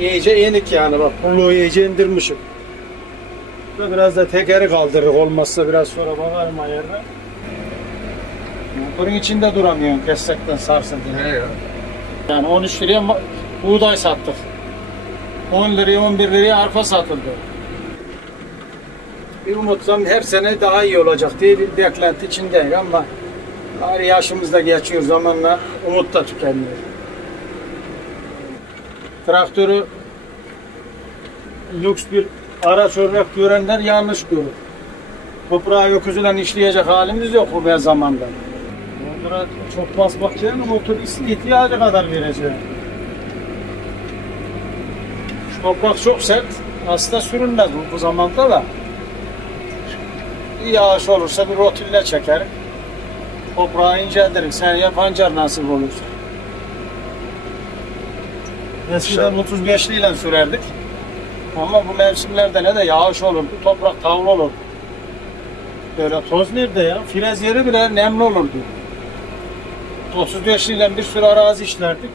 İyice yenik yani bak. Pulluğu iyice indirmişim. Biraz da tekeri kaldırırız olmazsa biraz sonra bakarım ayarına. Motorun içinde duramıyorsun kessekten sarsın diye. Yani 13 liraya buğday sattık. 10 liraya 11 liraya arpa satıldı. Bir umutsam her sene daha iyi olacak diye bir beklenti içindeyim ama yaşımız da geçiyor, zamanla umut da tükeniyor. Traktörü lüks bir araç olarak görenler yanlış görür. Toprağı öküzüyle işleyecek halimiz yok bu zamanda. Motora çok basmak motor ihtiyacı kadar vereceğim. Şu toprak çok sert, aslında sürünmez bu zamanda da. Yağış olursa bir rotille çeker. Toprağı inceldirir. Seneye pancar nasip olursa. Eskiden 35'li ile sürerdik. Ama bu mevsimlerde ne de yağış olurdu, toprak tavlı olurdu. Böyle toz nerede ya? Frez yeri bile nemli olurdu. 35'li ile bir sürü arazi işlerdik.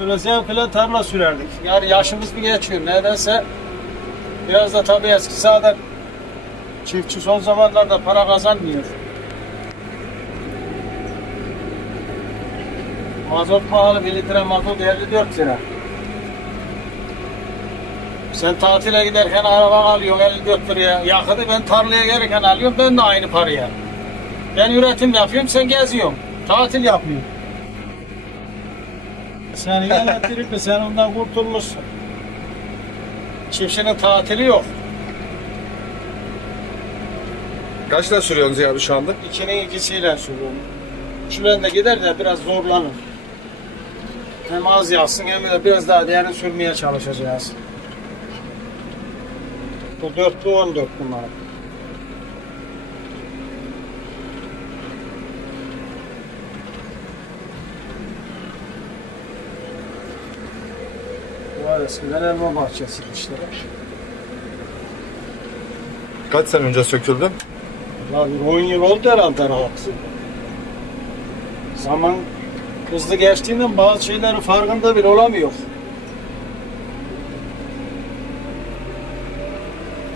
Böyle zevkle tarla sürerdik. Yani yaşımız bir geçiyor. Nedense biraz da tabii eskisi kadar çiftçi son zamanlarda para kazanmıyor. Mazot pahalı, 1 litre mazot 54 lira. Sen tatile giderken araba alıyorsun 54 liraya. Yakıtı ben tarlaya gelirken alıyorum, ben de aynı paraya. Ben üretim yapıyorum, sen geziyorsun. Tatil yapmıyorsun. Seni yönettirip de sen ondan kurtulmuşsun. Çiftçinin tatili yok. Kaçla sürüyorsunuz abi şu anda? 2'nin 2'siyle sürüyorum. Şuradan da gider de biraz zorlanır. Hem az yaksın hem de biraz daha derin sürmeye çalışacağız. Bu 4'lü 14 numara. Bu var eskiden elma bahçesi işte. Kaç sene önce söküldü? Ya 10 yıl oldu herhalde rahatsız. Zaman hızlı geçtiğinden bazı şeylerin farkında bile olamıyor.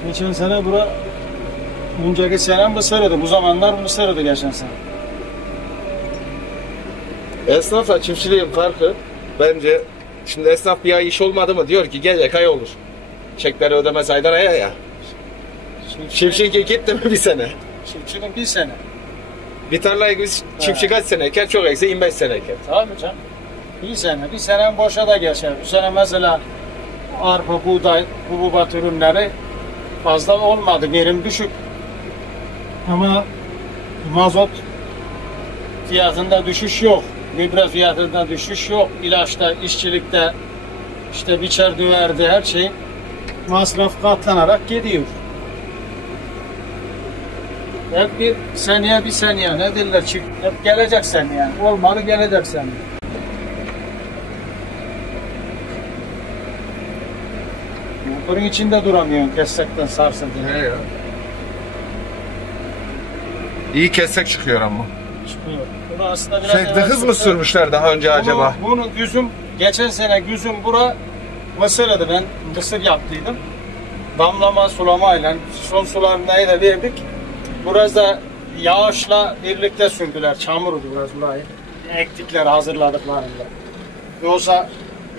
Geçen sene önceki sene Mısır'dı. Bu zamanlar Mısır'dı geçen sene. Esnafla çiftçiliğin farkı bence, şimdi esnaf bir ay iş olmadı mı diyor ki gelecek ay olur. Çekleri ödemez aydan aya ya. Çiftçilik gitti mi bir sene? Çiftçinin bir sene. Bir tarlayı biz çiftçi kaç sene eker? Çok ekse 25 sene eker. Tabii canım. Bir sene boşa da geçer. Bu sene mesela arpa, buğday, hububat ürünleri fazla olmadı. Verim düşük. Ama mazot fiyatında düşüş yok. Gübre fiyatında düşüş yok. İlaçta, işçilikte, işte biçer düverde her şey masraf katlanarak gidiyor. Hep bir seneye ne derler, hep gelecek seneye. Olmalı gelecek seneye. Motorun içinde duramıyorsun kessekten sarsın diye. İyi kessek çıkıyor ama. Çıkıyor. Bunu aslında biraz hız mı sürmüşler daha önce acaba? Bunu geçen sene güzüm mısırdı, ben mısır yaptıydım. Damlama sulamayla son sularını da verdik. Biraz da yağışla birlikte sürdüler. Çamurdu biraz burayı. Ektikler hazırladıklarında. Yoksa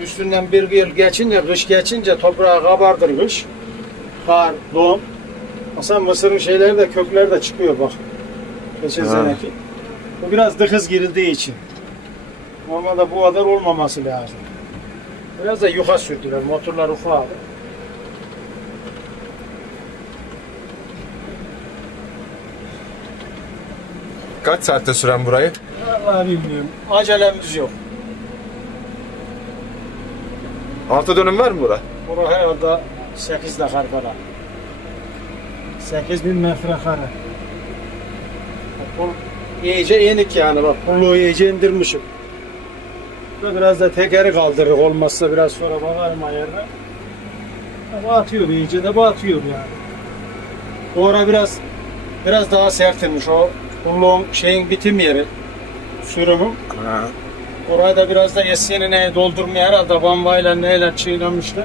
üstünden bir yıl geçince, kış geçince toprağı kabardır kış. Kar, don. Mesela mısırın şeyleri de, kökleri de çıkıyor bak. Geçen seneki. Bu biraz hız girildiği için. Normalde bu kadar olmaması lazım. Biraz da yuka sürdüler. Motorlar ufak. Kaç saatte süren burayı? Vallahi bilmiyorum. Acelemiz yok. Altı dönüm var mı bura? Bura herhalde 8 dakar falan. 8.000 metrekare. İyice yenik yani bak. Pulluğu iyice indirmişim. Biraz da tekeri kaldırırız olmazsa biraz sonra bakarım ayarına. Batıyor, iyice de batıyor yani. Sonra biraz daha sertilmiş o pulluğun bitim yeri. Sürümün. Orayı da biraz da esyeni doldurmaya herhalde bambayla neyle çiğnemişler.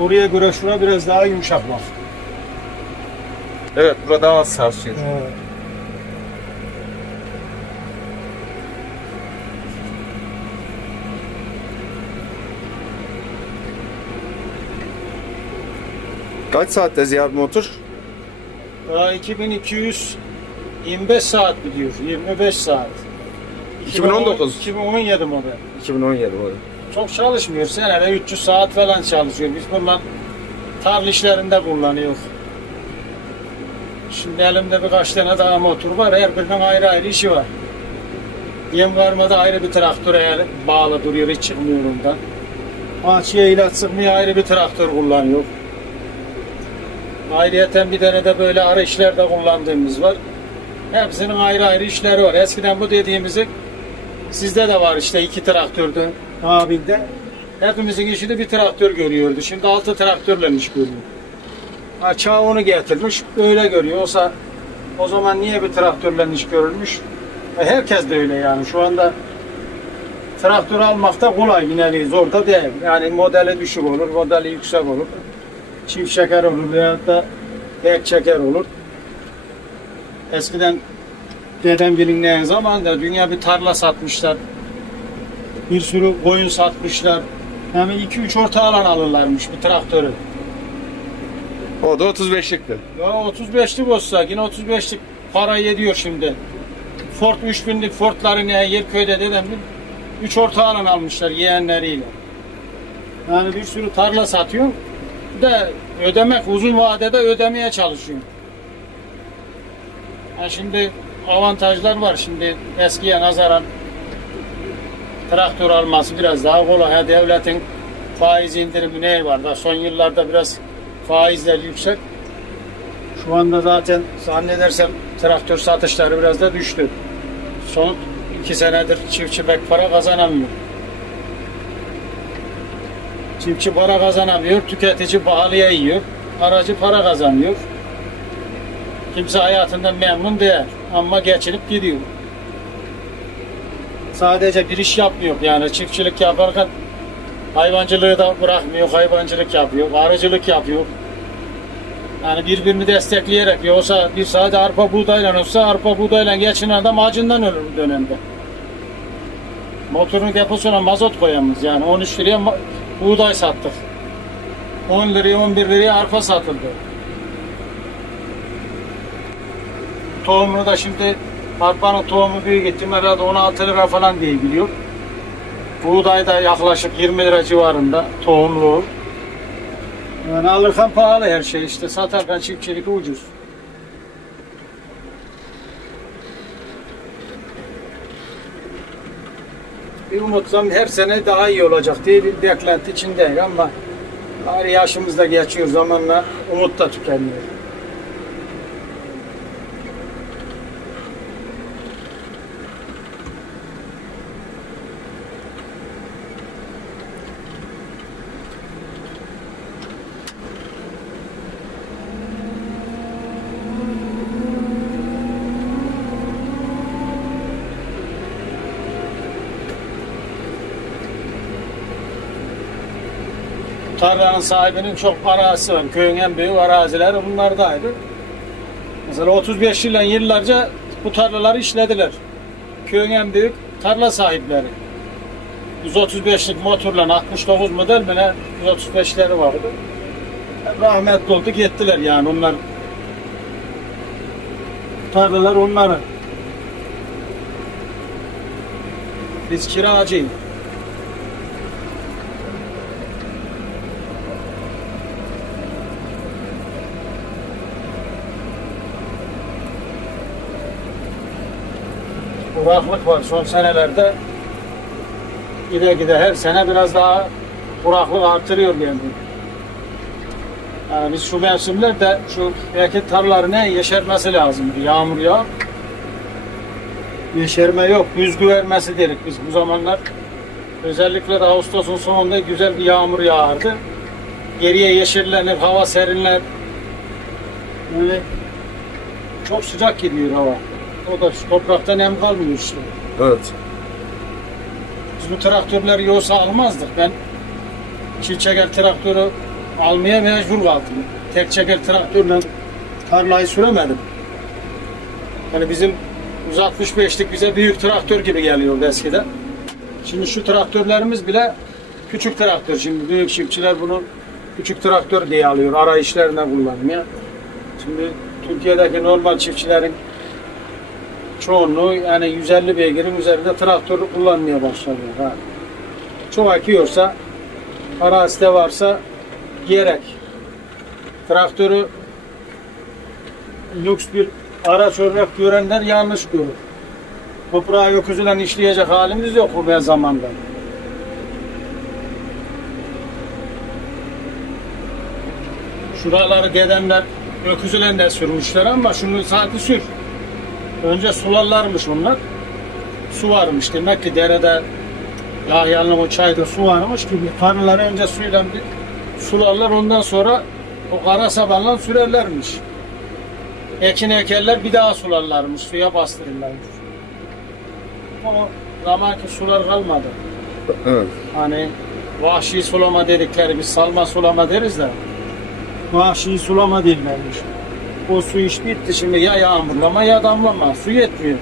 Oraya göre şura biraz daha yumuşak bak. Evet, burada daha az sarsıyor. Evet. Kaç saatte Ziya abi motor? Daha 2225 saat gidiyor. 25 saat. 2019. 2017 model. 2017 model. Çok çalışmıyor. Senede 300 saat falan çalışıyor. Biz bundan tarla işlerinde kullanıyoruz. Şimdi elimde birkaç tane daha motor var. Her birinin ayrı ayrı işi var. Yem varmada ayrı bir traktöre bağlı duruyor. Hiç çıkmıyor ondan. Ağaçıya ilaç sıkmaya ayrı bir traktör kullanıyor. Ayrıyeten bir tane de böyle ara işlerde kullandığımız var. Hepsinin ayrı ayrı işleri var. Eskiden bu dediğimizi sizde de var işte 2 traktörde abinde. Hepimizin işi de bir traktör görüyordu. Şimdi 6 traktörle iş görüyor. Çağ onu getirmiş, öyle görüyor. Olsa o zaman niye bir traktörle iş görülmüş? Herkes de öyle yani. Şu anda traktör almak da kolay, yine zor da değil. Yani modeli düşük olur, modeli yüksek olur. Çift şeker olur veyahut da tek şeker olur. Eskiden dedem bilinmeyen zamanda dünya bir tarla satmışlar. Bir sürü koyun satmışlar. Hemen 2-3 orta alan alırlarmış bir traktörü. O da 35'likti. Ya 35'lik olsa yine 35'lik para yediyor şimdi. Ford 3000'lik Ford'ların Yerköy'de dedem 3 orta alan almışlar yeğenleriyle. Yani bir sürü tarla satıyor. De ödemek uzun vadede ödemeye çalışıyor. Yani şimdi avantajlar var. Şimdi eskiye nazaran traktör alması biraz daha kolay. Devletin faiz indirimi ne var da son yıllarda biraz faizler yüksek. Şu anda zaten zannedersem traktör satışları biraz da düştü. Son 2 senedir çiftçi pek para kazanamıyor. Çiftçi para kazanamıyor, tüketici pahalıya yiyor, aracı para kazanıyor. Kimse hayatından memnun değil ama geçinip gidiyor. Sadece bir iş yapmıyor yani çiftçilik yaparken hayvancılığı da bırakmıyor, hayvancılık yapıyor, arıcılık yapıyor. Yani birbirini destekleyerek yoksa bir sade arpa buğdayla olsa arpa buğdayla geçinen adam acından ölür bu dönemde. Motorun deposuna mazot koyamaz yani 13 liraya buğday sattık. 10 liraya 11 liraya arpa satıldı. Tohumunu da şimdi arpanın tohumu büyük ihtimal herhalde 16 lira falan diye gidiyor. Buğday da yaklaşık 20 lira civarında tohumluğu. Yani alırken pahalı her şey işte satarken çiftçilik ucuz. Bir umutsam her sene daha iyi olacak diye bir beklenti içindeyim ama bari yaşımızda geçiyor zamanla umut da tükeniyor. Tarlanın sahibinin çok arazisi var. Köyün en büyük arazileri bunlardaydı. Mesela 35 yıldan yıllarca bu tarlaları işlediler. Köyün en büyük tarla sahipleri. 135'lik motorla 69 model mi ne 135'leri vardı. Rahmetli oldu gittiler yani onlar. Tarlalar onların. Biz kiracıyız. Kuraklık var son senelerde. Gide her sene biraz daha kuraklık artırıyor yani. Yani biz şu mevsimlerde şu eket tarlalarına yeşermesi lazım. Yağmur yağ. Yeşerme yok. Büzgü vermesi dedik biz bu zamanlar. Özellikle de Ağustos'un sonunda güzel bir yağmur yağardı. Geriye yeşillenir, hava serinler. Yani çok sıcak gidiyor hava. O da toprakta nem kalmıyor işte. Evet. bu traktörler yoksa almazdık. Ben çift çeker traktörü almaya mecbur kaldım. Tek çeker traktörle tarlayı süremedim. Yani bizim 165'lik bize büyük traktör gibi geliyordu eskiden. Şimdi şu traktörlerimiz bile küçük traktör. Şimdi büyük çiftçiler bunu küçük traktör diye alıyor. Ara işlerine kullanmıyor. Şimdi Türkiye'deki normal çiftçilerin çoğunluğu yani 150 beygirin üzerinde traktörü kullanmaya başlanıyor. Ha. Çok ekiyorsa, arazide varsa gerek. Traktörü lüks bir araç olarak görenler yanlış görür. Toprağı öküzüyle işleyecek halimiz yok bu zamanda. Şuraları dedemler öküzüyle de sürmüşler ama şunu saati sür. Önce sularlarmış onlar. Su varmış. Demek ki derede Yahya'nın o çayda su varmış gibi karıları önce suyla bir sularlar, ondan sonra o kara sabanla sürerlermiş. Ekin ekerler bir daha sularlarmış. Suya bastırırlarmış. Ama zamanki sular kalmadı. Evet. Hani vahşi sulama dedikleri, biz salma sulama deriz de vahşi sulama değillermiş. O su iş bitti, şimdi ya yağmurlama ya damlama, su yetmiyor.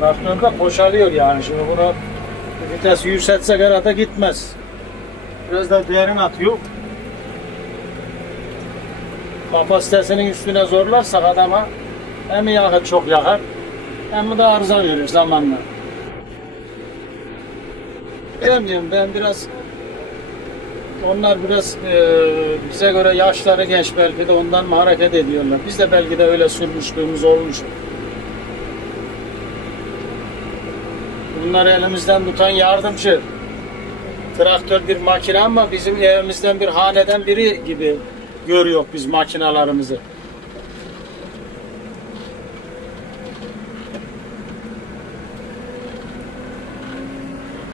Traktörde boşalıyor yani, şimdi bunu vites yükseltsek herhalde gitmez. Biraz da derin atıyor. Kapasitesinin üstüne zorlarsak adama hem yakıt çok yakar hem de arıza verir zamanla. Bilmiyorum, ben biraz onlar biraz bize göre yaşları genç, belki de ondan mı hareket ediyorlar. Biz de belki de öyle sürmüşlüğümüz olmuş. Bunları elimizden tutan yardımcı. Traktör bir makine ama bizim evimizden bir haneden biri gibi görüyoruz biz makinalarımızı.